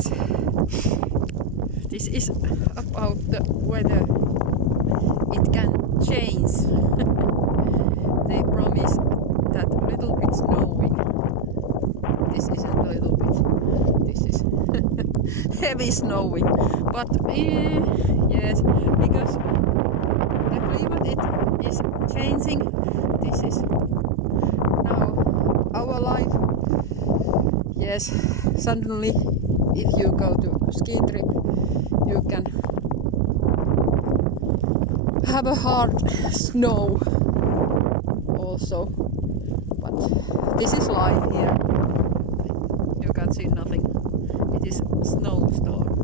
Yes, this is about the weather. It can change. They promise that little bit snowing. This isn't a little bit. This is heavy snowing. But yes, because the climate it is changing. This is now our life. Yes, suddenly if you go to ski trip, you can have a hard snow also. But this is life here. You can't see nothing. It is snowstorm.